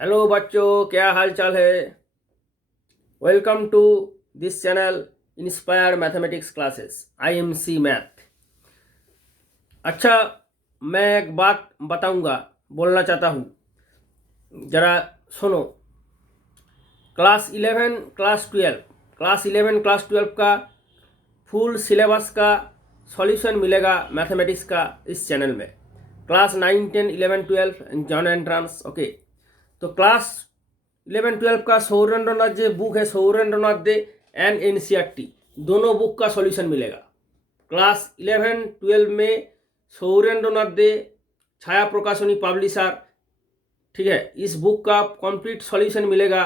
Hello बच्चों, क्या हाल चाल है। Welcome to this channel Inspire Mathematics Classes IMC Math. अच्छा, मैं एक बात बताऊंगा, बोलना चाहता हूँ, ज़रा सुनो। क्लास 11 का फुल सिलेबस का सॉल्यूशन मिलेगा मैथमेटिक्स का इस चैनल में। Class 9, 10, 11, 12 John entrance. ओके, तो क्लास 11-12 का सौरेंद्रनाथ जो बुक है, सौरेंद्रनाथ दे एंड NCERT, दोनों बुक का सॉल्यूशन मिलेगा। क्लास 11-12 में सौरेंद्रनाथ दे छाया प्रकाशनी पब्लिशर, ठीक है, इस बुक का कंप्लीट सॉल्यूशन मिलेगा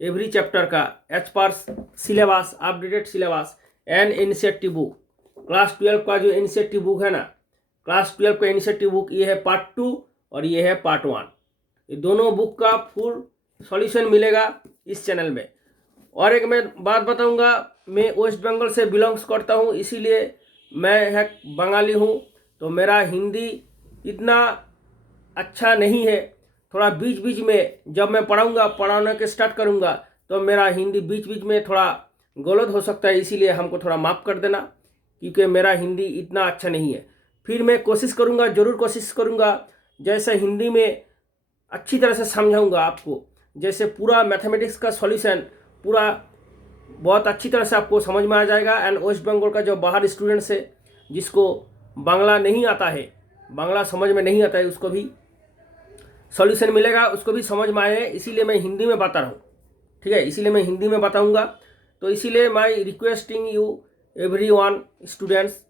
एवरी चैप्टर का as per syllabus, updated syllabus and NCERT book. Class 12 का जो NCERT बुक है ना, क्लास 12 का NCERT बुक ये है पार्ट 2 और ये है पार्ट 1। ये दोनों बुक का फुल सॉल्यूशन मिलेगा इस चैनल में। और एक मैं बात बताऊंगा, मैं वेस्ट बंगाल से बिलोंग्स करता हूँ, इसीलिए मैं एक बंगाली हूँ, तो मेरा हिंदी इतना अच्छा नहीं है। थोड़ा बीच बीच में जब मैं पढ़ाने के स्टार्ट करूँगा तो मेरा हिंदी बीच बीच में थोड़ा गलत हो सकता है, इसीलिए हमको थोड़ा माफ़ कर देना, क्योंकि मेरा हिंदी इतना अच्छा नहीं है। फिर मैं कोशिश करूँगा, ज़रूर कोशिश करूँगा, जैसे हिंदी में अच्छी तरह से समझाऊंगा आपको, जैसे पूरा मैथमेटिक्स का सॉल्यूशन पूरा बहुत अच्छी तरह से आपको समझ में आ जाएगा। एंड वेस्ट बंगाल का जो बाहर स्टूडेंट्स है, जिसको बांग्ला नहीं आता है, बांग्ला समझ में नहीं आता है, उसको भी सॉल्यूशन मिलेगा, उसको भी समझ में आए। इसीलिए मैं हिंदी में बता रहा हूँ, ठीक है, इसीलिए मैं हिंदी में बताऊँगा। तो इसीलिए my requesting you everyone students,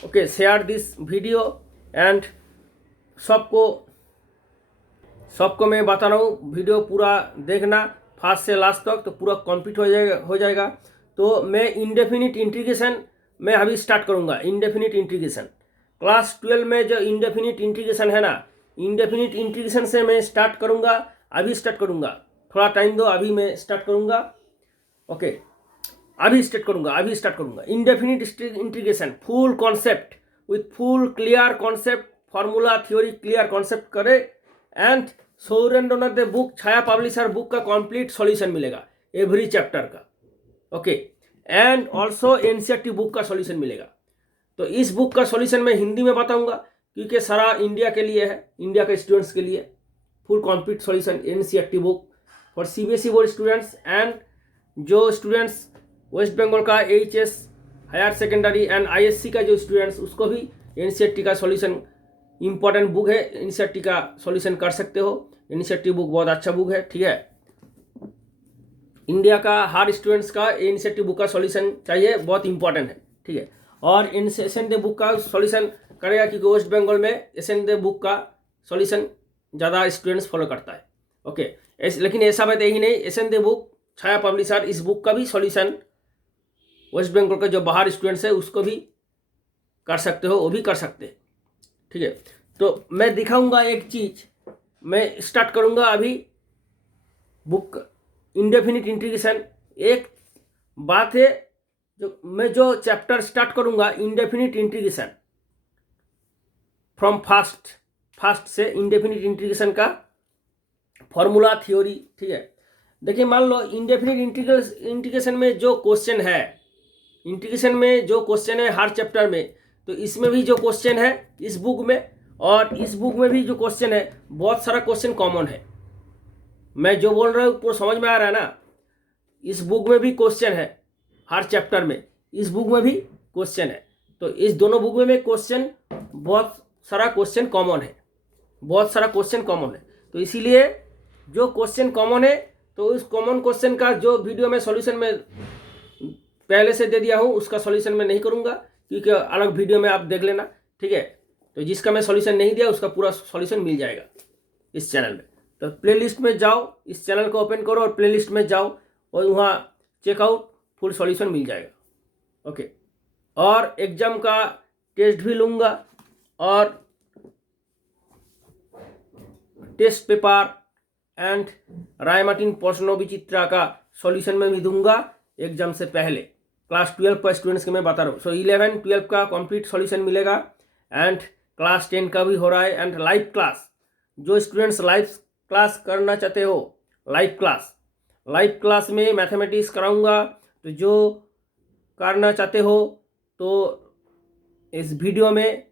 okay, share this video and सबको मैं बता रहा हूँ, वीडियो पूरा देखना फर्स्ट से लास्ट तक, तो पूरा कंप्लीट हो जाएगा। तो मैं इंडेफिनिट इंटीग्रेशन मैं अभी स्टार्ट करूँगा। इंडेफिनिट इंटीग्रेशन क्लास 12 में जो इंडेफिनिट इंटीग्रेशन है ना, इंडेफिनिट इंटीग्रेशन से मैं स्टार्ट करूँगा, अभी स्टार्ट करूँगा। थोड़ा टाइम दो, अभी मैं स्टार्ट करूँगा। ओके, अभी स्टार्ट करूँगा indefinite integration, full concept with full clear concept, formula theory clear concept करे। And Sourendranath Dey book, Chhaya publisher book का कंप्लीट सॉल्यूशन मिलेगा एवरी चैप्टर का। Okay, and also NCERT book का सॉल्यूशन मिलेगा। तो इस बुक का सॉल्यूशन मैं हिंदी में बताऊंगा, क्योंकि सारा इंडिया के लिए है, इंडिया के स्टूडेंट्स के लिए full complete solution NCERT book for CBSE board students and जो स्टूडेंट्स वेस्ट बंगाल का HS higher secondary and ISC का जो स्टूडेंट्स, उसको भी NCERT का सॉल्यूशन इम्पॉर्टेंट बुक है, NCERT का सॉल्यूशन कर सकते हो। NCERT बुक बहुत अच्छा बुक है, ठीक है। इंडिया का हर स्टूडेंट्स का NCERT बुक का सॉल्यूशन चाहिए, बहुत इंपॉर्टेंट है, ठीक है। और SND बुक का सॉल्यूशन करेगा, क्योंकि वेस्ट बंगाल में SND बुक का सॉल्यूशन ज़्यादा स्टूडेंट्स फॉलो करता है। ओके, लेकिन ऐसा बात यही नहीं, SND बुक, छाया पब्लिशर, इस बुक का भी सॉल्यूशन वेस्ट बंगाल के जो बाहर स्टूडेंट्स है उसको भी कर सकते हो, वो भी कर सकते हैं, ठीक है। तो मैं दिखाऊंगा एक चीज़, मैं स्टार्ट करूंगा अभी बुक इंडेफिनिट इंटीग्रेशन। एक बात है, जो चैप्टर स्टार्ट करूंगा इंडेफिनिट इंटीग्रेशन फ्रॉम फर्स्ट से, इंडेफिनिट इंटीग्रेशन का फॉर्मूला थ्योरी, ठीक है। देखिए, मान लो इंडेफिनिट इंटीग्रेशन में जो क्वेश्चन है, इंटीग्रेशन में जो क्वेश्चन है हर चैप्टर में, तो इसमें भी जो क्वेश्चन है इस बुक में और इस बुक में भी जो क्वेश्चन है, बहुत सारा क्वेश्चन कॉमन है। मैं जो बोल रहा हूँ पूरा समझ में आ रहा है ना। इस बुक में भी क्वेश्चन है हर चैप्टर में, इस बुक में भी क्वेश्चन है, तो इस दोनों बुक में क्वेश्चन, बहुत सारा क्वेश्चन कॉमन है, बहुत सारा क्वेश्चन कॉमन है। तो इसीलिए जो क्वेश्चन कॉमन है, तो उस कॉमन क्वेश्चन का जो वीडियो में सॉल्यूशन में पहले से दे दिया हूँ, उसका सॉल्यूशन मैं नहीं करूँगा, क्योंकि अलग वीडियो में आप देख लेना, ठीक है। तो जिसका मैं सॉल्यूशन नहीं दिया उसका पूरा सॉल्यूशन मिल जाएगा इस चैनल में। तो प्लेलिस्ट में जाओ, इस चैनल को ओपन करो और प्लेलिस्ट में जाओ और वहाँ चेकआउट, फुल सॉल्यूशन मिल जाएगा। ओके, और एग्जाम का टेस्ट भी लूँगा और test paper and Ray Martin Prashna Vichitra का सॉल्यूशन में भी दूंगा एग्जाम से पहले। क्लास 12 का स्टूडेंट्स के मैं बता रहा हूँ। सो 11-12 का कंप्लीट सॉल्यूशन मिलेगा एंड क्लास 10 का भी हो रहा है। एंड लाइव क्लास, जो स्टूडेंट्स लाइव क्लास करना चाहते हो, लाइव क्लास में मैथमेटिक्स कराऊंगा, तो जो करना चाहते हो तो इस वीडियो में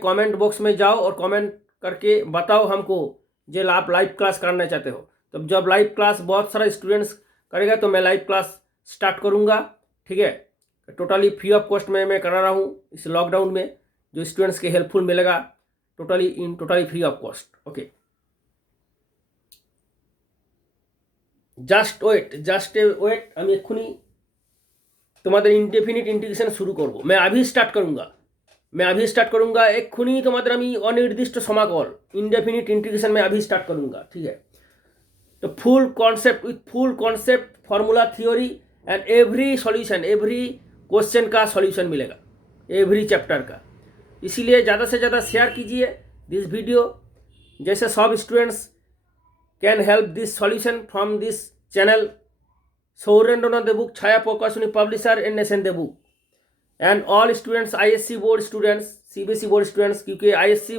कमेंट बॉक्स में जाओ और कमेंट करके बताओ हमको जो आप लाइव क्लास करना चाहते हो। तो जब लाइव क्लास बहुत सारा स्टूडेंट्स करेगा तो मैं लाइव क्लास स्टार्ट करूँगा, ठीक है। टोटली फ्री ऑफ कॉस्ट में मैं करा रहा हूँ इस लॉकडाउन में, जो स्टूडेंट्स के हेल्पफुल मिलेगा, totally free of cost. Okay, just wait, আমি এক্ষুনি তোমাদের ইনডেফিনিট ইন্টিগ্রেশন শুরু করব। मैं अभी स्टार्ट करूँगा एक्षुनी তোমাদের আমি অনির্দিষ্ট সমাকল ইনডেফিনিট ইন্টিগ্রেশন में अभी स्टार्ट करूँगा, ठीक है। तो full concept formula theory and every solution, every question का सॉल्यूशन मिलेगा, एवरी चैप्टर का। इसीलिए ज़्यादा से ज़्यादा शेयर कीजिए दिस वीडियो, जैसे सब students can help this solution from this channel. Sourendranath देवबुक छाया प्रकाशनी पब्लिशर एंड नेशन देवबुक and all students, ISC board students, CBSE board students, क्योंकि आईएससी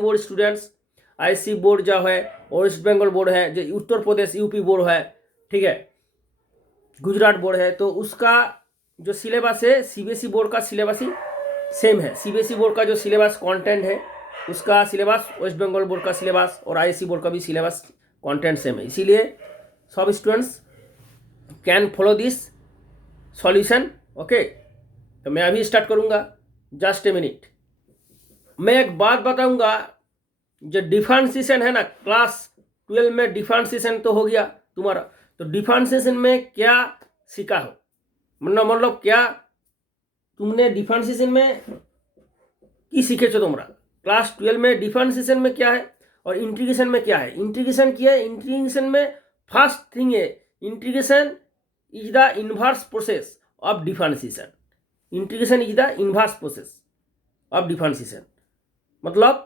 बोर्ड जो है वेस्ट बंगाल बोर्ड है, जो उत्तर प्रदेश यूपी बोर्ड है, ठीक है, गुजरात बोर्ड है, तो उसका जो सिलेबस है सीबीएसई बोर्ड का सिलेबस ही सेम है। सीबीएसई बोर्ड का जो सिलेबस कंटेंट है उसका सिलेबस वेस्ट बंगाल बोर्ड का सिलेबस और आईएससी बोर्ड का भी सिलेबस कंटेंट सेम है। इसीलिए सब students can follow this solution. Okay, तो मैं अभी स्टार्ट करूँगा, जस्ट ए मिनट। मैं एक बात बताऊँगा, जो डिफरेंशिएशन है ना, क्लास 12 में डिफरेंशिएशन तो हो गया तुम्हारा, तो डिफरेंशिएशन में क्या सीखा हो, मतलब क्या तुमने डिफरेंशिएशन में की सीखे छो तुम्हारा। क्लास 12 में डिफरेंशिएशन में क्या है और इंटीग्रेशन में क्या है। इंटीग्रेशन किया है, इंटीग्रेशन में फर्स्ट थिंग है, integration is the inverse process of differentiation. Integration is the inverse process of differentiation, मतलब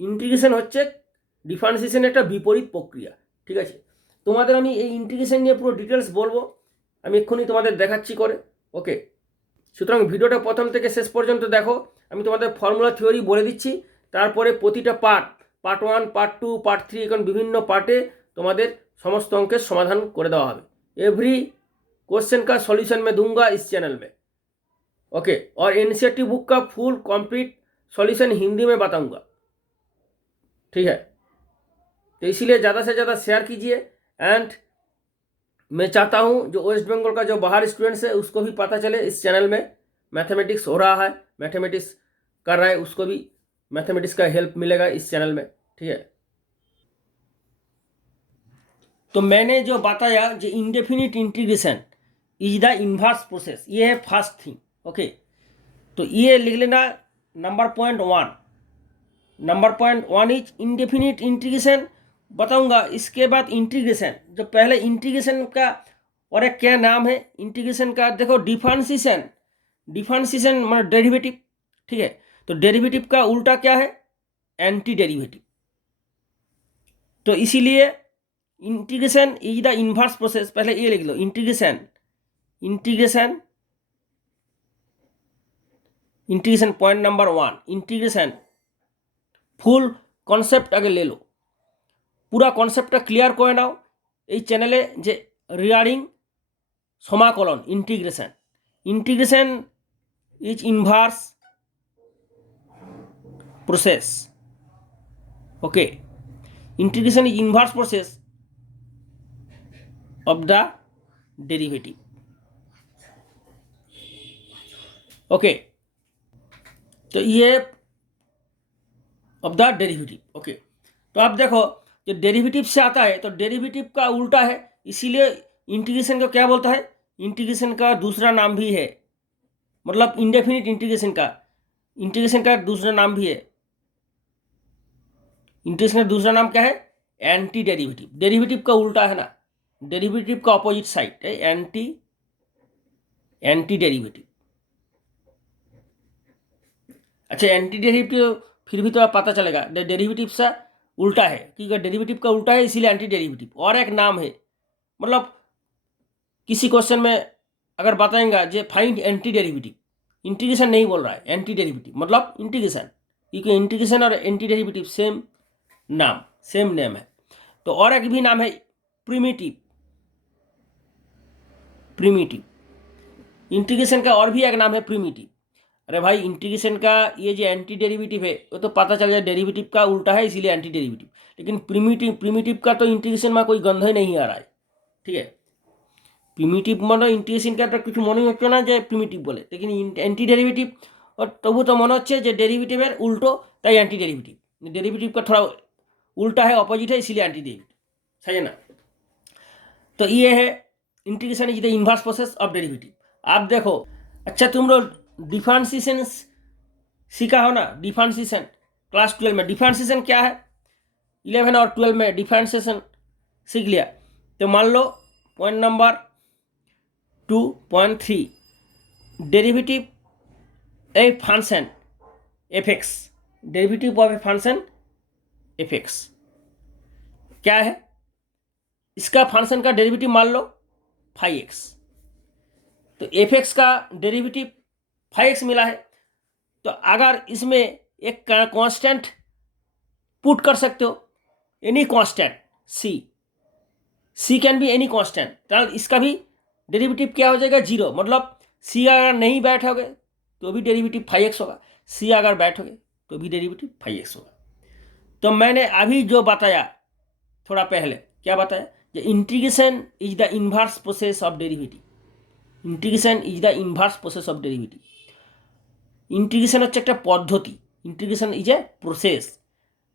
इंटीग्रेशन হচ্ছে ডিফারেন্সিয়েশন একটা বিপরীত প্রক্রিয়া, ঠিক আছে। তোমাদের আমি এই ইন্টিগ্রেশন নিয়ে পুরো ডিটেলস বলবো, আমি এক্ষুনি তোমাদের দেখাচ্ছি করে। ওকে, সুতরাং ভিডিওটা প্রথম থেকে শেষ পর্যন্ত দেখো। আমি তোমাদের ফর্মুলা থিওরি বলে দিচ্ছি, তারপরে প্রতিটা পার্ট 1, পার্ট 2, পার্ট 3, এখন বিভিন্ন পার্টে তোমাদের समस्त अंकेर समाधान कर देवा होबे। एवरी क्वेश्चन का सॉल्यूशन मैं दूंगा इस चैनल में। ओके, और एनसीईआरटी बुक का फुल कंप्लीट सॉल्यूशन हिंदी में बताऊंगा, ठीक है। तो इसीलिए ज़्यादा से ज़्यादा शेयर कीजिए। एंड मैं चाहता हूँ जो वेस्ट बंगाल का जो बाहर स्टूडेंट्स है उसको भी पता चले इस चैनल में मैथमेटिक्स हो रहा है, मैथमेटिक्स कर रहा है, उसको भी मैथमेटिक्स का हेल्प मिलेगा इस चैनल में, ठीक है। तो मैंने जो बताया जो indefinite integration is the inverse process, ये है फर्स्ट थिंग। ओके, तो ये लिख लेना number point 1 is indefinite integration बताऊंगा। इसके बाद इंटीग्रेशन, जो पहले इंटीग्रेशन का और एक क्या नाम है इंटीग्रेशन का, देखो डिफरेंशिएशन मतलब डेरिवेटिव, ठीक है। तो डेरिवेटिव का उल्टा क्या है, एंटी डेरिवेटिव। तो इसीलिए integration is the inverse process, पहले ये लिख लो integration point number 1 integration. Full concept आगे ले लो, पूरा कॉन्सेप्टটা क्लियर করে নাও এই চ্যানেলে যে রিগার্ডিং সমাকলন integration is inverse process. Okay, integration is inverse process of the derivative। Okay, तो ये ऑफ द डेरिवेटिव। ओके, तो आप देखो जो डेरिवेटिव से आता है तो डेरिवेटिव का उल्टा है, इसीलिए इंटीग्रेशन को क्या बोलता है, इंटीग्रेशन का दूसरा नाम भी है, मतलब इंडेफिनिट इंटीग्रेशन का दूसरा नाम भी है। इंटीग्रेशन का दूसरा नाम क्या है, एंटी डेरिवेटिव। डेरिवेटिव का उल्टा है ना, डेरिवेटिव का अपोजिट साइड है एंटी डेरिवेटिव। अच्छा, एंटी डेरिवेटिव फिर भी तो पता चलेगा डेरिवेटिव से उल्टा है, क्योंकि डेरिवेटिव का उल्टा है इसीलिए एंटी डेरिवेटिव। और एक नाम है, मतलब किसी क्वेश्चन में अगर बताएंगा जो फाइंड एंटी डेरिवेटिव, इंटीग्रेशन नहीं बोल रहा है, एंटी डेरिवेटिव मतलब इंटीग्रेशन, क्योंकि इंटीग्रेशन और एंटी डेरिवेटिव सेम नाम। सेम नेम है। तो और एक भी नाम है प्रिमिटिव। इंटीग्रेशन का और भी एक नाम है प्रिमिटिव। अरे भाई, इंटीग्रेशन का ये जो एंटी डेरिवेटिव है वो तो पता चल जाए डेरिवेटिव का उल्टा है, इसीलिए एंटी डेरिवेटिव। लेकिन प्रिमिटिव का तो इंटीग्रेशन में कोई गंध ही नहीं आ रहा है, ठीक है। प्रिमिटिव মানে इंटीग्रेशन का तो कुछ মনে হচ্ছে না যে প্রিমিটিভ বলে, लेकिन एंटी डेरिवेटिव और तबु तो মনে হচ্ছে যে डेरिवेटिव उल्टो, তাই एंटी डेरिवेटिव। डेरिवेटिव का थोड़ा उल्टा है, ऑपोजिट है, इसीलिए एंटी डेरिवेटिव, सही है ना। तो ये है integration is the inverse process of derivative. आप देखो, अच्छा तुम लोग डिफरेंशिएशन सीखा हो ना, डिफरेंशिएशन क्लास 12 में। डिफरेंशिएशन क्या है, 11 और 12 में डिफरेंशिएशन सीख लिया। तो मान लो point number 2.3, derivative a function F X, derivative of a function F X क्या है, इसका फंक्शन का डेरिवेटिव मान लो फाइव एक्स। तो एफ एक्स का डेरिवेटिव फाइव एक्स मिला है, तो अगर इसमें एक कांस्टेंट पुट कर सकते हो, any constant C can be any constant, तो इसका भी डेरिवेटिव क्या हो जाएगा, जीरो। मतलब सी अगर नहीं बैठोगे तो भी डेरिवेटिव फाइव एक्स होगा, सी अगर बैठोगे तो भी डेरिवेटिव फाइव एक्स होगा। तो मैंने अभी जो बताया थोड़ा पहले, क्या बताया, कि integration is the inverse process of derivative. Integration is the inverse process of derivative. Integration হচ্ছে একটা পদ্ধতি, integration is a process,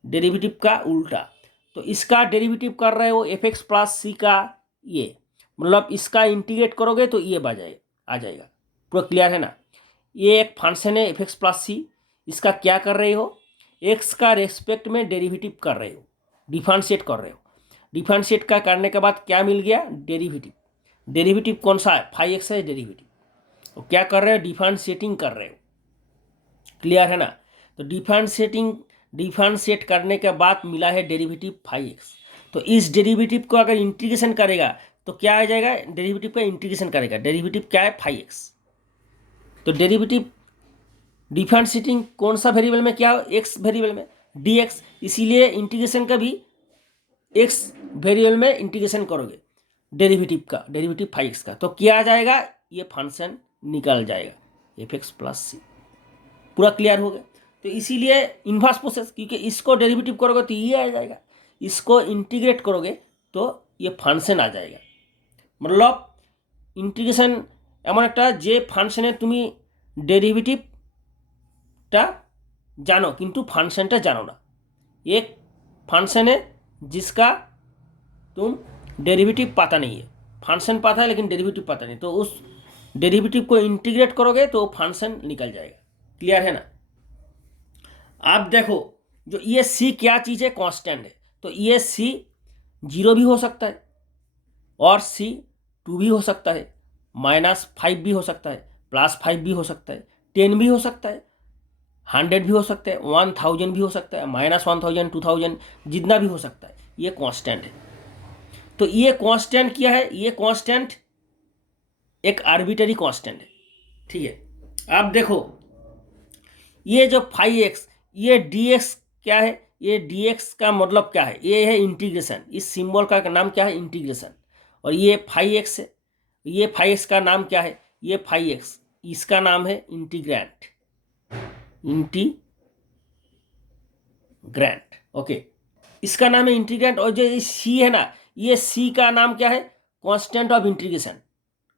derivative का उल्टा। तो इसका डेरिवेटिव कर रहे हो एफ एक्स प्लस सी का, ये मतलब इसका इंटीग्रेट करोगे तो ये आ जाएगा। पूरा क्लियर है ना। ये एक फंक्शन है एफ एक्स प्लस सी, इसका क्या कर रहे हो, एक्स का रेस्पेक्ट में डेरिवेटिव कर रहे हो, डिफरेंशिएट कर रहे हो। डिफरेंशिएट का करने के बाद क्या मिल गया, डेरिवेटिव। डेरिवेटिव कौन सा है, फाइव एक्स है डेरिवेटिव। तो क्या कर रहे हो, डिफरेंशिएटिंग कर रहे हो। क्लियर है ना। तो डिफरेंशिएट करने के बाद मिला है डेरिवेटिव फाइव एक्स। तो इस डेरिवेटिव को अगर इंटीग्रेशन करेगा तो क्या आ जाएगा, डेरिवेटिव का इंटीग्रेशन करेगा, डेरिवेटिव क्या है, फाइव एक्स। तो डेरिवेटिव डिफरेंशिएटिंग कौन सा वेरिएबल में, क्या एक्स वेरिएबल में डी एक्स, इसीलिए इंटीग्रेशन का भी एक्स वेरिएबल में इंटीग्रेशन करोगे डेरिवेटिव का, डेरिवेटिव फाइव एक्स का, तो क्या आ जाएगा, ये फंक्शन निकल जाएगा एफ एक्स प्लस सी। पूरा क्लियर हो गया। तो इसीलिए इन्वर्स प्रोसेस, क्योंकि इसको डेरिवेटिव करोगे तो ये आ जाएगा, इसको इंटीग्रेट करोगे तो ये फंक्शन आ जाएगा। मतलब इंटीग्रेशन एमन একটা যে ফাংশনে তুমি डेरिवेटिवটা জানো কিন্তু ফাংশনটা জানো না। एक फंक्शन है जिसका तुम डेरिवेटिव पता नहीं है, फंक्शन पता है लेकिन डेरिवेटिव पता नहीं, तो उस डेरिवेटिव को इंटीग्रेट करोगे तो फंक्शन निकल जाएगा। क्लियर है ना। आप देखो, जो ये सी क्या चीज़ है, कांस्टेंट है। तो ये सी जीरो भी हो सकता है और सी टू भी हो सकता है, -5 भी हो सकता है, +5 भी हो सकता है, 10 भी हो सकता है, 100 भी हो सकता है, 1000 भी हो सकता है, -1000 2000 जितना भी हो सकता है, ये कांस्टेंट है। तो ये कांस्टेंट क्या है, ये कांस्टेंट एक आर्बिट्ररी कांस्टेंट है, ठीक है। आप देखो, ये जो 5x, ये dx क्या है, ये dx का मतलब क्या है, ये है इंटीग्रेशन। इस सिंबल का नाम क्या है, इंटीग्रेशन। और ये 5x है, ये 5x का नाम क्या है, ये 5x, इसका नाम है इंटीग्रेंट, ओके, इसका नाम है इंटीग्रेंट। और जो ये c है ना, ये c का नाम क्या है, कांस्टेंट ऑफ इंटीग्रेशन।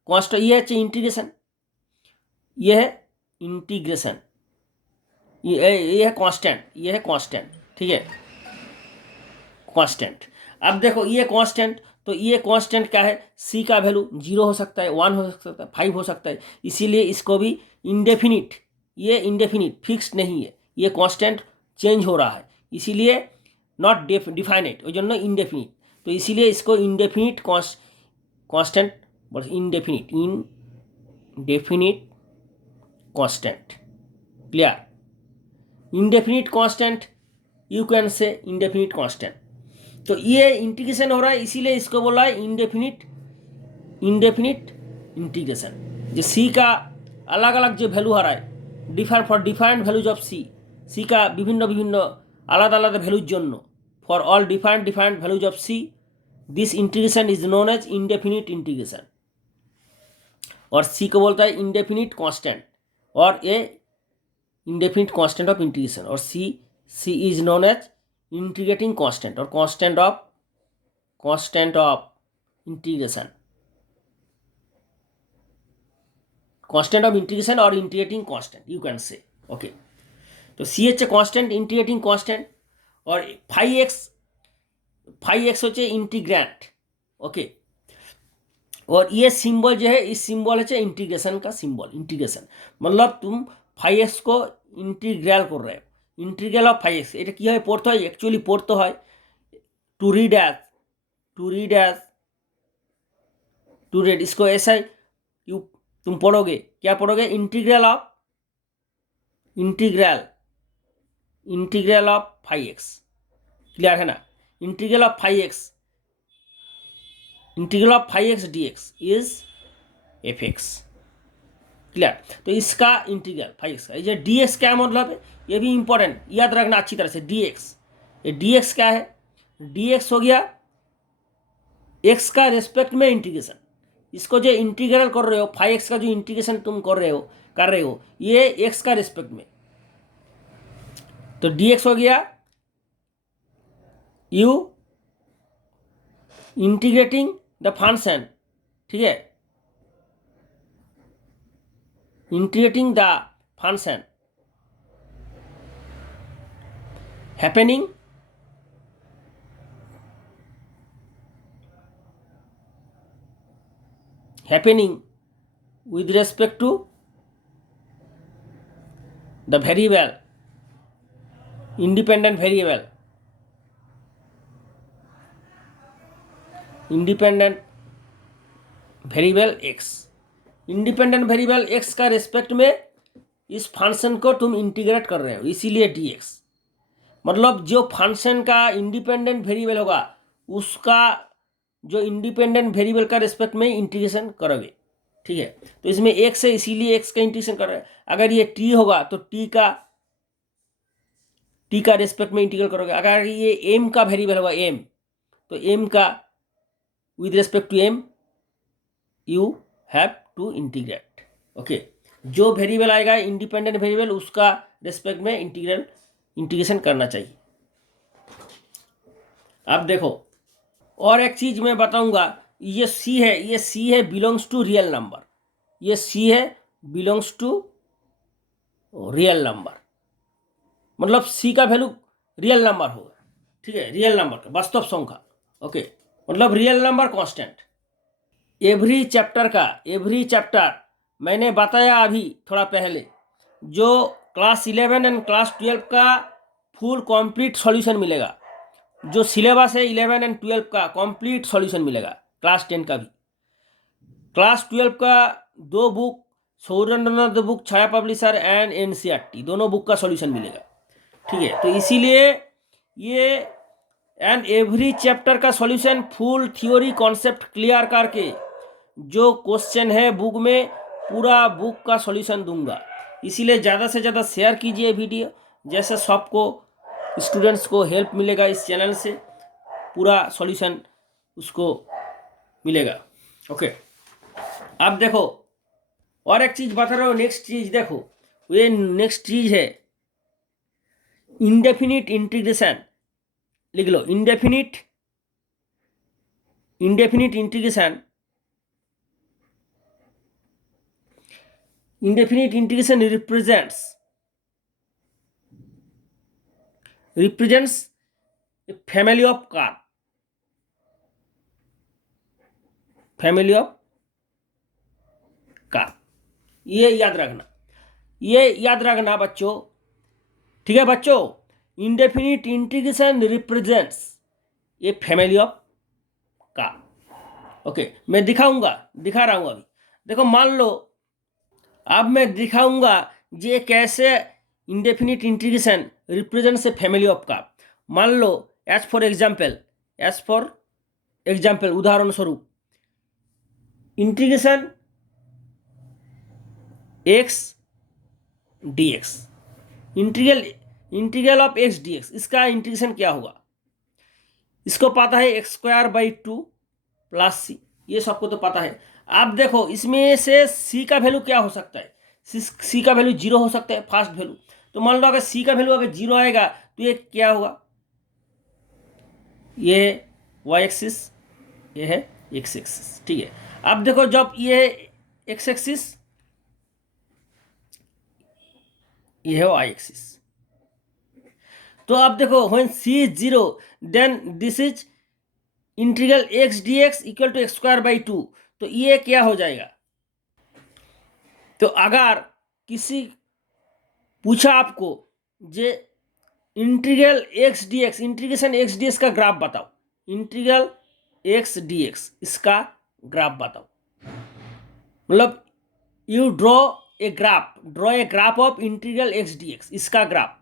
कांस्टेंट ये है इंटीग्रेशन, ये है इंटीग्रेशन, ये है कांस्टेंट, ये है कांस्टेंट, ठीक है, कांस्टेंट। अब देखो ये कांस्टेंट, तो ये कांस्टेंट क्या है, सी का वैल्यू 0 हो सकता है, 1 हो सकता है, 5 हो सकता है, इसीलिए इसको भी इंडेफिनिट, ये इंडेफिनिट फिक्स्ड नहीं है, ये कांस्टेंट चेंज हो रहा है, इसीलिए नॉट डिफाइनेट, ওই জন্য इंडेफिनिट। तो इसीलिए इसको indefinite constant, indefinite constant. Clear. Indefinite constant, you can से इंडेफिनिट कांस्टेंट। तो ये इंटीग्रेशन हो रहा है, इसीलिए इसको बोला है इंडेफिनिट इंटीग्रेशन। जो सी का अलग अलग जो वैल्यू आ रहा है, डिफरेंट वैल्यूज ऑफ सी का विभिन्न विभिन्न आलादा आलादा वैल्यूर জন্য for all defined values of C, this integration is known as indefinite integration. और सी को बोलता है इंडेफिनिट कांस्टेंट और a indefinite constant of integration. और C is known as integrating constant और constant of integration, constant of integration और integrating constant you can say. Okay, तो C एच कांस्टेंट, इंटीग्रेटिंग कांस्टेंट और 5x होचे इंटीग्रेंट। ओके, और ये सिंबल जो है, इस सिंबल है इंटीग्रेशन का सिंबल। इंटीग्रेशन मतलब तुम 5x को इंटीग्रल कर रहे हो, इंटीग्रल ऑफ 5x। এটা কি হয় পড়তে হয়, অ্যাকচুয়ালি পড়তে হয় टू रीड इसको ऐसा यू तुम पढ़ोगे, क्या पढ़ोगे, इंटीग्रल ऑफ 5x। क्लियर है ना, integral of 5x dx is fx। Clear, तो इसका इंटीग्रल 5x का, ये dx क्या मतलब है, ये भी इंपॉर्टेंट याद रखना अच्छी तरह से। dx, ये dx क्या है, dx हो गया x का रेस्पेक्ट में इंटीग्रेशन। इसको जो इंटीग्रल कर रहे हो 5x का, जो इंटीग्रेशन तुम कर रहे हो ये x का रेस्पेक्ट में, तो dx हो गया यू इंटीग्रेटिंग द फंक्शन, ठीक है, integrating the function happening with respect to the variable, independent variable x। Independent variable x का रेस्पेक्ट में इस फंक्शन को तुम इंटीग्रेट कर रहे हो, इसीलिए dx। मतलब जो फंक्शन का इंडिपेंडेंट वेरिएबल होगा उसका जो इंडिपेंडेंट वेरिएबल का रेस्पेक्ट में इंटीग्रेशन करोगे, ठीक है। तो इसमें x है इसीलिए x का इंटीग्रेशन कर रहे हैं। अगर ये t होगा तो t का रेस्पेक्ट में इंटीग्रेट करोगे। अगर ये m का वेरिएबल होगा m, तो m का with respect to m you have to integrate. Okay, जो वेरिएबल आएगा इंडिपेंडेंट वेरिएबल उसका रेस्पेक्ट में इंटीग्रेशन करना चाहिए। अब देखो और एक चीज मैं बताऊंगा, ये c है बिलोंग्स टू रियल नंबर, ये c है बिलोंग्स टू रियल नंबर, मतलब c का वैल्यू रियल नंबर होगा, ठीक है, रियल नंबर का वास्तव संख्या। ओके, मतलब real number constant. Every chapter मैंने बताया अभी थोड़ा पहले, जो क्लास 11 एंड क्लास 12 का फुल कंप्लीट सॉल्यूशन मिलेगा, जो सिलेबस है 11 एंड 12 का कंप्लीट सॉल्यूशन मिलेगा, क्लास 10 का भी। क्लास 12 का 2 book, Sourendranath book, Chhaya publisher and NCERT, दोनों बुक का सॉल्यूशन मिलेगा, ठीक है। तो इसीलिए ये एंड एवरी चैप्टर का solution full theory concept clear करके जो क्वेश्चन है बुक में, पूरा बुक का सॉल्यूशन दूंगा। इसीलिए ज़्यादा से ज़्यादा शेयर कीजिए वीडियो, जैसे सबको स्टूडेंट्स को हेल्प मिलेगा इस चैनल से, पूरा सॉल्यूशन उसको मिलेगा। ओके, अब देखो और एक चीज़ बता रहा हूँ, नेक्स्ट चीज़ देखो, ये नेक्स्ट चीज़ है इंडेफिनिट इंटीग्रेशन। लिख लो, indefinite integration represents a family of curve, ये याद रखना बच्चों, ठीक है बच्चों। Indefinite integration represents a family of curve. Okay, मैं दिखा रहा हूँ अभी। देखो मान लो अब मैं दिखाऊंगा ये कैसे indefinite integration represents a family of curve. मान लो एज फॉर एग्जाम्पल उदाहरण स्वरूप integration x dx, integral of x dx, इसका इंटीग्रेशन क्या होगा, इसको पता है X square by two plus C, ये सबको तो पता है। अब देखो इसमें से सी का वैल्यू क्या हो सकता है, सी का वैल्यू जीरो हो सकता है फर्स्ट वैल्यू। तो मान लो अगर सी का वैल्यू अगर जीरो आएगा तो ये क्या होगा, ये वाई एक्सिस, ये है एक्स एक्सिस, ठीक है। अब देखो जब ये एक्स एक्सिस, ये है वाई एक्सिस, तो अब देखो when C is zero then this is integral X D X equal to X square by two. तो ये क्या हो जाएगा, तो अगर किसी पूछा आपको जे integral X D X, integration X D X का ग्राफ बताओ, इंटीग्रल एक्स डी एक्स इसका ग्राफ बताओ, मतलब you draw a graph of integral X D X, इसका ग्राफ।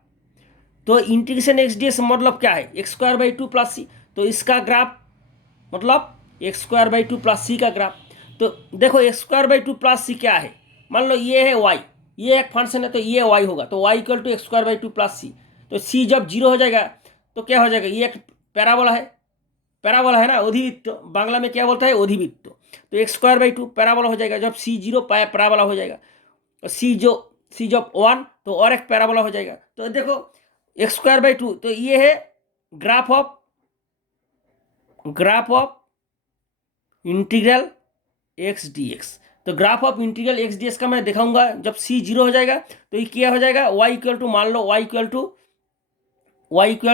तो इंटीग्रेशन एक्स डी एक्स मतलब क्या है, X square by two plus C, तो इसका ग्राफ मतलब X square by two plus C का ग्राफ। तो देखो X square by two plus C क्या है, मान लो ये है वाई, ये एक फंक्शन है तो ये वाई होगा, तो Y equal to X square by two plus C. तो सी जब जीरो हो जाएगा तो क्या हो जाएगा, ये एक पैराबोला है, पैराबोला है ना, अधिवृत्त बांग्ला में क्या बोलता है, अधिवृत्त। तो x square by to parabola हो जाएगा, जब सी जीरो पैराबोला हो जाएगा, और सी जब वन तो और एक पैराबोला हो जाएगा। तो देखो एक्स स्क्वायर बाई टू, तो ये है graph of integral X D X. तो graph of integral X D X का मैं दिखाऊंगा जब सी जीरो हो जाएगा तो ये क्या हो जाएगा, वाई इक्वल टू, मान लो Y equal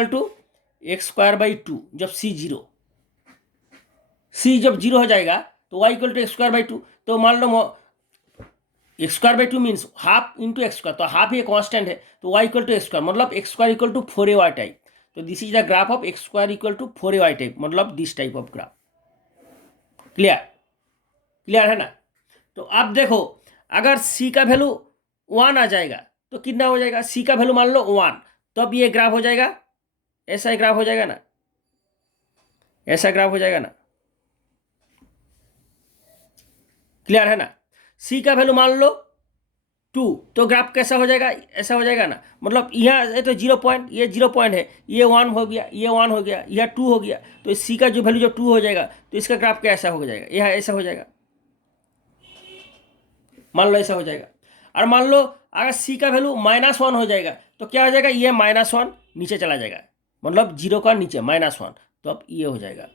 to X square by two, जब सी जब जीरो हो जाएगा तो Y equal to X square by two. तो मान लो X square by two means half into X square, तो हाफ ये कांस्टेंट है, तो Y equal to X square मतलब X square equal to 4ay type. तो this is the graph of X square equal to 4ay type, मतलब this type of graph. Clear है ना। तो अब देखो अगर सी का वैल्यू वन आ जाएगा तो कितना हो जाएगा, सी का वैल्यू मान लो वन, तब ये ग्राफ हो जाएगा, ऐसा ही ग्राफ हो जाएगा ना, ऐसा ग्राफ हो जाएगा ना। क्लियर है ना। सी का वैल्यू मान लो टू, तो ग्राफ कैसा हो जाएगा, ऐसा हो जाएगा ना, मतलब यहाँ तो 0 पॉइंट, ये 0 पॉइंट है, ये वन हो गया, ये वन हो गया, यह टू हो गया, तो सी का जो वैल्यू जो टू हो जाएगा तो इसका ग्राफ कैसा हो जाएगा, यह ऐसा हो जाएगा, मान लो ऐसा हो जाएगा। और मान लो अगर सी का वैल्यू -1 हो जाएगा तो क्या हो जाएगा, ये -1 नीचे चला जाएगा, मतलब जीरो का नीचे -1, तो अब ये हो जाएगा।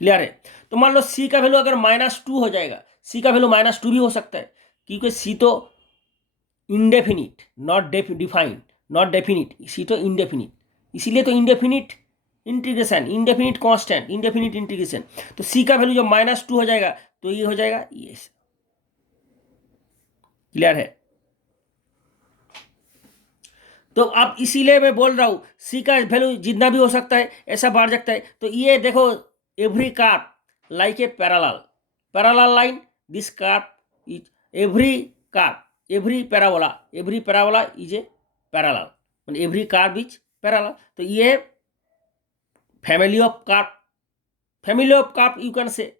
क्लियर है। तो मान लो सी का वैल्यू अगर -2 हो जाएगा, सी का वैल्यू -2 भी हो सकता है, क्योंकि सी तो indefinite, not defined, not definite, C तो इंडेफिनिट, इसीलिए तो indefinite integration, indefinite constant, indefinite integration. तो सी का वैल्यू जब -2 हो जाएगा तो ये हो जाएगा ये। क्लियर है। तो अब इसीलिए मैं बोल रहा हूँ सी का वैल्यू जितना भी हो सकता है ऐसा बढ़ सकता है। तो ये देखो every curve like a parallel line, this curve is every parabola is a parallel, every curve is parallel. तो ये family of curve you can से,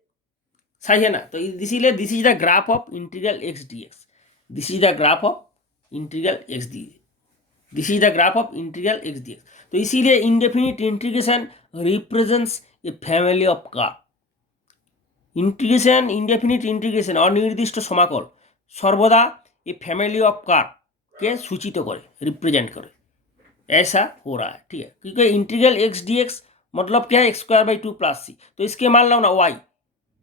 सही है ना। तो इसीलिए this is the graph of integral X D x, this is the graph of integral X D, this is the graph of integral X D X. तो इसीलिए indefinite integration represents a family of curve. Integration, indefinite integration अनिर्दिष्ट समाकल सर्वदा ए family of curve के सूचित करे, represent करे, ऐसा हो रहा है। ठीक है, क्योंकि इंटीग्रल एक्स डी एक्स मतलब क्या है, X square by two plus C. तो इसके मान लो ना Y,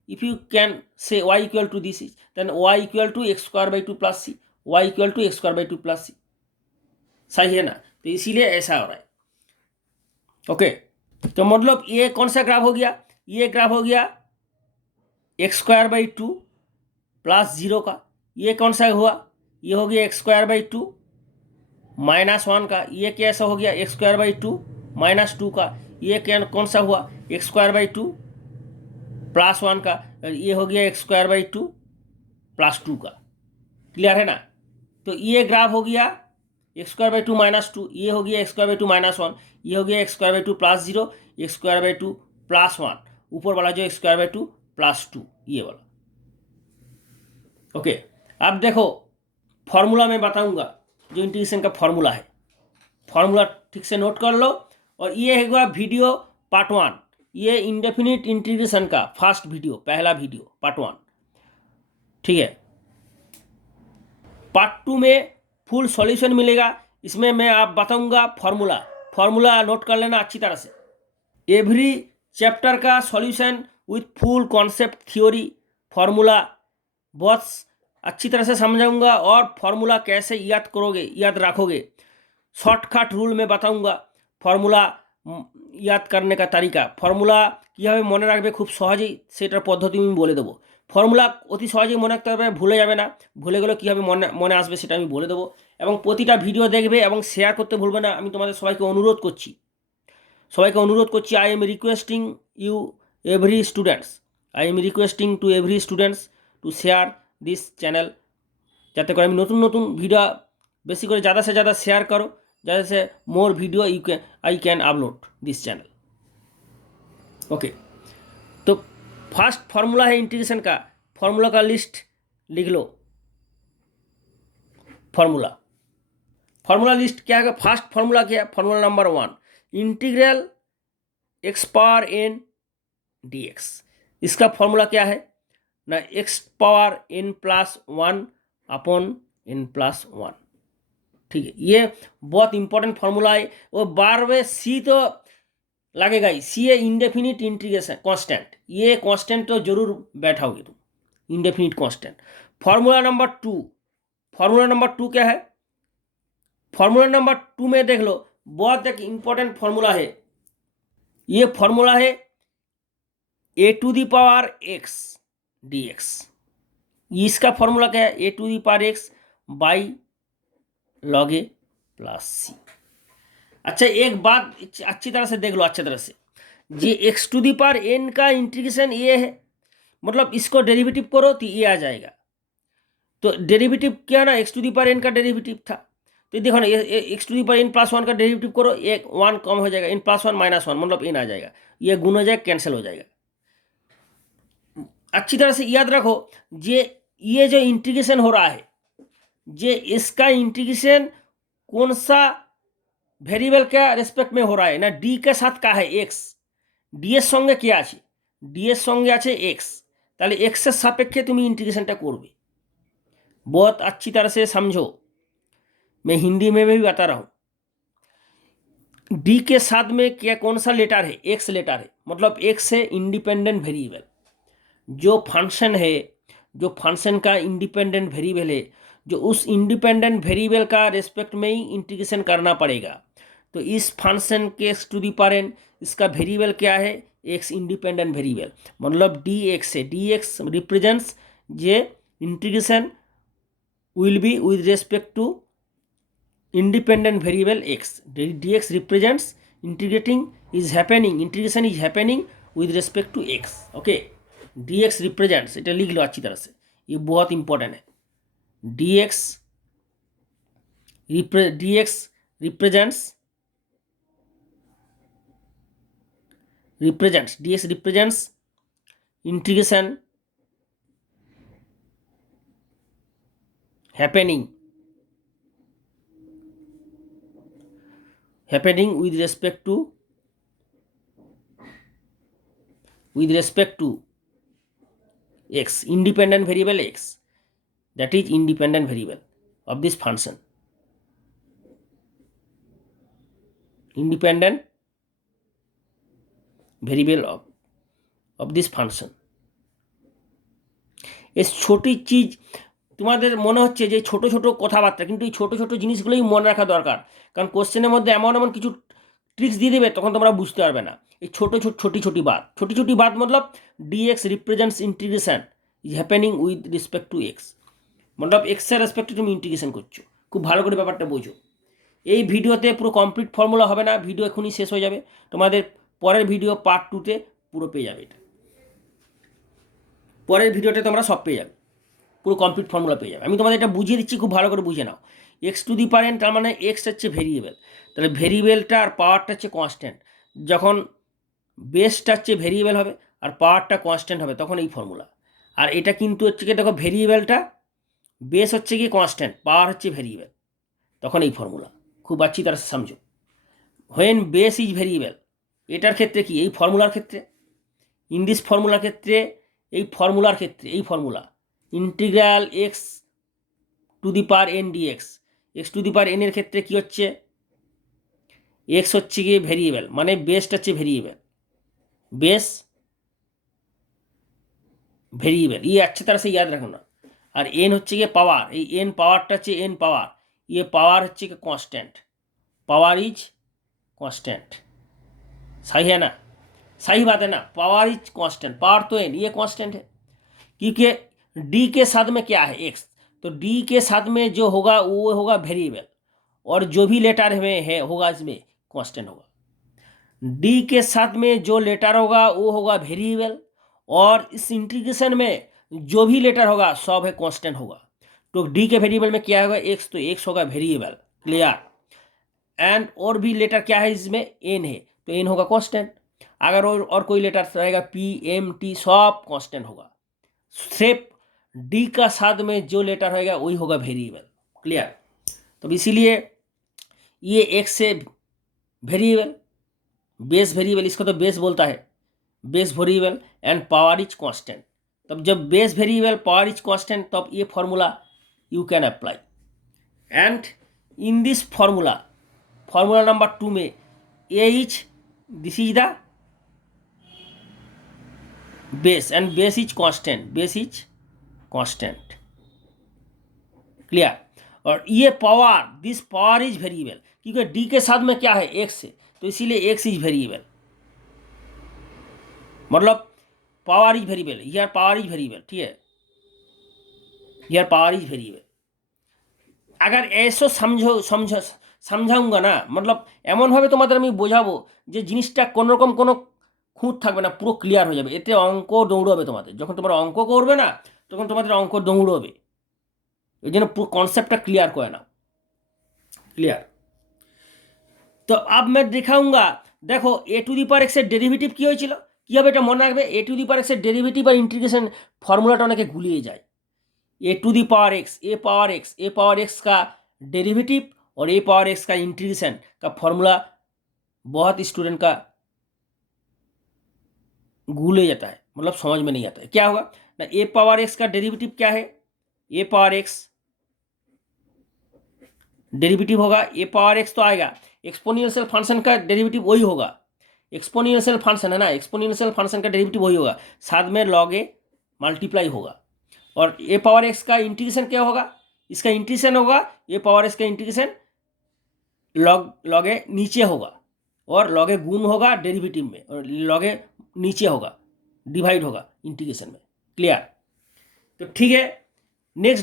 if you can say y equal to this is, then y equal to x square by 2 plus c, y equal to x square by 2 plus c, सही है ना। तो इसीलिए ऐसा हो रहा है। ओके, तो मतलब ये कौन सा ग्राफ हो गया, ये ग्राफ हो गया x square by two plus zero का। ये कौन सा हुआ, ये हो गया एक्स स्क्वायर बाई टू -1 का। ये कैसा हो गया, एक्स स्क्वायर बाई टू -2 का। ये कौन सा हुआ, एक्स स्क्वायर बाई टू +1 का। ये हो गया एक्स स्क्वायर बाई टू +2 का। क्लियर है ना। तो ये ग्राफ हो गया एक्स स्क्वायर बाई टू -2, ये हो गया एक्स स्क्वायर बाई टू -1, ये हो गया x square by to +0, x square by to +1, ऊपर वाला जो एक्स स्क्वायर बाई टू +2, ये वाला। ओके, अब देखो फॉर्मूला मैं बताऊंगा, जो इंटीग्रेशन का फॉर्मूला है, फॉर्मूला ठीक से नोट कर लो। और ये है वीडियो पार्ट 1, ये इंडेफिनिट इंटीग्रेशन का फर्स्ट वीडियो, पहला वीडियो पार्ट 1, ठीक है। पार्ट 2 में फुल सॉल्यूशन मिलेगा, इसमें मैं आप बताऊंगा फॉर्मूला नोट कर लेना अच्छी तरह से। एवरी चैप्टर का solution with full concept theory formula बहुत अच्छी तरह से समझाऊंगा, और फार्मूला कैसे याद करोगे, याद रखोगे, शॉर्टकट रूल में बताऊंगा फार्मूला याद करने का तरीका, फार्मूला কীভাবে মনে রাখবে খুব সহজেই সেটার পদ্ধতি আমি বলে দেবো। ফর্মুলা অতি সহজেই মনে রাখতে পারবে, ভুলে যাবে না, ভুলে গেলে কীভাবে মনে আসবে সেটা আমি বলে দেবো। এবং প্রতিটা ভিডিও দেখবে এবং শেয়ার করতে ভুলবে না, আমি তোমাদের সবাইকে অনুরোধ করছি। I am requesting you every students to share this channel, যাতে করে আমি নতুন ভিডিও বেশি করে ज़्यादा से ज़्यादा शेयर करो, ज़्यादा से more video I can upload this channel. Okay, तो फर्स्ट फार्मूला है इंटीग्रेशन का, फार्मूला का लिस्ट लिख लो। फार्मूला लिस्ट क्या है? फर्स्ट फार्मूला क्या है? Formula number 1, integral X power N D X. इसका फॉर्मूला क्या है ना, X power N plus 1 upon N plus 1, ठीक है। ये बहुत इंपॉर्टेंट फार्मूला है, और बार में सी तो लगेगा ही, सी है इंडेफिनिट इंटीग्रेशन कांस्टेंट, ये कांस्टेंट तो जरूर बैठाओगे तुम, इंडेफिनिट कांस्टेंट। फार्मूला नंबर 2 क्या है? फार्मूला नंबर 2 में देख लो, बहुत एक इंपॉर्टेंट फार्मूला है, ये फार्मूला है A to the power X D X. इसका फॉर्मूला क्या है? A to the power X by log A plus C. अच्छा, एक बात अच्छी तरह से देख लो, अच्छी तरह से, ये X to the power N का इंटीग्रेशन ये है, मतलब इसको डेरिवेटिव करो तो ये आ जाएगा। तो डेरिवेटिव क्या ना, X to the power N का डेरिवेटिव था, तो देखो ना, ये X to the power N plus 1 का डेरिवेटिव करो, एक 1 कम हो जाएगा, एन प्लस 1 माइनस 1 मतलब एन आ जाएगा, ये गुण हो जाएगा, कैंसिल हो जाएगा। अच्छी तरह से याद रखो, ये जो इंटीग्रेशन हो रहा है, ये इसका इंटीग्रेशन कौन सा वेरिएबल का रेस्पेक्ट में हो रहा है ना, डी के साथ का है एक्स, डी एस संगे क्या আছে, डी एस संगे আছে एक्स, তাহলে एक्स এর সাপেক্ষে তুমি इंटीग्रेशनটা করবে। बहुत अच्छी तरह से समझो, मैं हिंदी में भी बता रहा हूँ। डी के साथ में क्या कौन सा लेटर है? एक्स लेटर है, मतलब एक्स है इंडिपेंडेंट वेरिएबल, जो फंक्शन है, जो फंक्शन का इंडिपेंडेंट वेरिएबल है, जो उस इंडिपेंडेंट वेरिएबल का रेस्पेक्ट में ही इंटीग्रेशन करना पड़ेगा। तो इस फंक्शन के X to the power N, इसका वेरिएबल क्या है? एक्स इंडिपेंडेंट वेरिएबल, मतलब डी एक्स है, डी एक्स रिप्रेजेंट्स ये integration will be with respect to independent variable x, dx represents integrating is happening, integration is happening with respect to x, okay। dx represents, এটা लिख लो अच्छी तरह से, ये बहुत इंपॉर्टेंट है। dx represents integration happening with respect to x, independent variable x, that is independent variable of this function, independent variable of this function। इस छोटी चीज তোমাদের মনে হচ্ছে যে ছোট ছোট কথাবার্তা, কিন্তু এই ছোট ছোট জিনিসগুলোই মনে রাখা দরকার, কারণ কোশ্চেনের মধ্যে এমন কিছু ট্রিক্স দিয়ে দেবে, তখন তোমরা বুঝতে পারবে না। এই ছোটি বাত मतलब dx represents integration is happening with respect to x, मतलब এক্স এর রেসপেক্টে তুমি ইন্টিগ্রেশন করছো। খুব ভালো করে ব্যাপারটা বোঝো। এই ভিডিওতে পুরো কমপ্লিট ফর্মুলা হবে না, ভিডিও এখনই শেষ হয়ে যাবে, তোমাদের পরের ভিডিও পার্ট 2-তে পুরো পেয়ে যাবে। এটা পরের ভিডিওতে তোমরা সব পেয়ে যাবে, পুরো কমপ্লিট ফর্মুলা পেয়ে যাবে। আমি তোমাদের এটা বুঝিয়ে দিচ্ছি, খুব ভালো করে বুঝে নাও। X to the power N, তার মানে এক্স হচ্ছে ভেরিয়েবল, তাহলে ভেরিয়েবলটা আর পাওয়ারটা হচ্ছে কনস্ট্যান্ট। যখন বেসটা হচ্ছে ভেরিয়েবল হবে আর পাওয়ারটা কনস্ট্যান্ট হবে, তখন এই ফর্মুলা। আর এটা কিন্তু হচ্ছে কি, দেখো ভেরিয়েবলটা বেস হচ্ছে কি কনস্ট্যান্ট, পাওয়ার হচ্ছে ভেরিয়েবল, তখন এই ফর্মুলা। খুব খুব अच्छी तरह से समझो। व्हेन बेस इज ভেরিয়েবল, এটার ক্ষেত্রে কি, এই ফর্মুলার ক্ষেত্রে, ইন দিস ফর্মুলার ক্ষেত্রে, এই ফর্মুলার ক্ষেত্রে, এই formula integral X to the power N D X, X to the power N এর ক্ষেত্রে কি হচ্ছে, এক্স হচ্ছে গিয়ে ভেরিয়েবল, মানে বেসটা হচ্ছে ভেরিয়েবল, बेस वेरिएबल, ये अच्छी तरह से याद रखना। और एन होच्छे गিয়ে पावर, এই एन पावरটা হচ্ছে एन पावर, ये पावर होच्छे कि कांस्टेंट, पावर इज कांस्टेंट, सही है ना, सही बात है ना, पावर इज कांस्टेंट, पावर तो एन, ये कांस्टेंट है क्योंकि डी के साथ में क्या है एक्स, तो डी के साथ में जो होगा वो होगा वेरिएबल, और जो भी लेटर में है होगा इसमें कांस्टेंट होगा। डी के साथ में जो लेटर होगा वो होगा वेरिएबल, और इस इंटीग्रेशन में जो भी लेटर होगा सब है कांस्टेंट होगा। तो डी के वेरिएबल में क्या होगा एक्स, तो एक्स होगा वेरिएबल, क्लियर। एंड और भी लेटर क्या है इसमें, एन है, तो एन होगा कांस्टेंट। अगर और कोई लेटर रहेगा पी एम टी सब कांस्टेंट होगा, सिर्फ डी का साथ में जो लेटर होगा वही होगा वेरिएबल, क्लियर। तो इसीलिए ये एक्स से वेरिएबल, बेस वेरिएबल, इसको तो बेस बोलता है, base variable and power is constant. तब जब base variable power is constant तब ये formula you can apply. And in this formula, formula number 2 में A is, this is the base and base is constant, base is constant, clear. और ये power, this power is variable, क्योंकि D के साथ में क्या है एक्स है, तो इसीलिए एक्स इज वेरिएबल, मतलब power is variable, here power is variable, ठीक है, हियर पावर इज वेरिएबल। अगर ऐसो समझाऊंगा ना, मतलब এমনভাবে তোমাদের আমি বোঝাবো যে জিনিসটা কোনোরকম কোনো খুঁত থাকবে না, পুরো ক্লিয়ার হয়ে যাবে, এতে অঙ্ক দৌড়বে তোমাদের, যখন তোমরা অঙ্ক করবে না তখন তোমাদের অঙ্ক দৌড়বে, এই জন্য পুরো কনসেপ্টটা ক্লিয়ার করে নাও, क्लियर। तो अब मैं दिखाऊंगा, देखो A to the power X এর ডেরিভেটিভ কি হয়েছিল, কি হবে এটা মনে রাখবে। A to the power X এর ডেরিভেটিভ আর ইন্টিগ্রেশন फॉर्मूलाটা অনেকে গুলিয়ে যায়। A to the power X, A power X का डेरिवेटिव और ए पावर एक्स का इंटीग्रेशन का फॉर्मूला बहुत स्टूडेंट का भूले जाता है, मतलब समझ में नहीं आता है। क्या होगा ना, ए पावर एक्स का डेरिवेटिव क्या है, ए पावर एक्स डेरिवेटिव होगा, ए पावर एक्स तो आएगा, एक्सपोनेंशियल फंक्शन का डेरिवेटिव वही होगा, एक्सपोनेंशियल फंक्शन है ना, एक्सपोनेंशियल फंक्शन का डेरिवेटिव वही होगा, साथ में लॉग ए मल्टीप्लाई होगा। और ए पावर एक्स का इंटीग्रेशन क्या होगा, इसका इंटीग्रेशन होगा, ए पावर एक्स का इंटीग्रेशन लॉग ए नीचे होगा, और लॉग ए गुण होगा डेरिवेटिव में, और लॉग ए नीचे होगा, डिवाइड होगा इंटीग्रेशन में, क्लियर। तो ठीक है, नेक्स्ट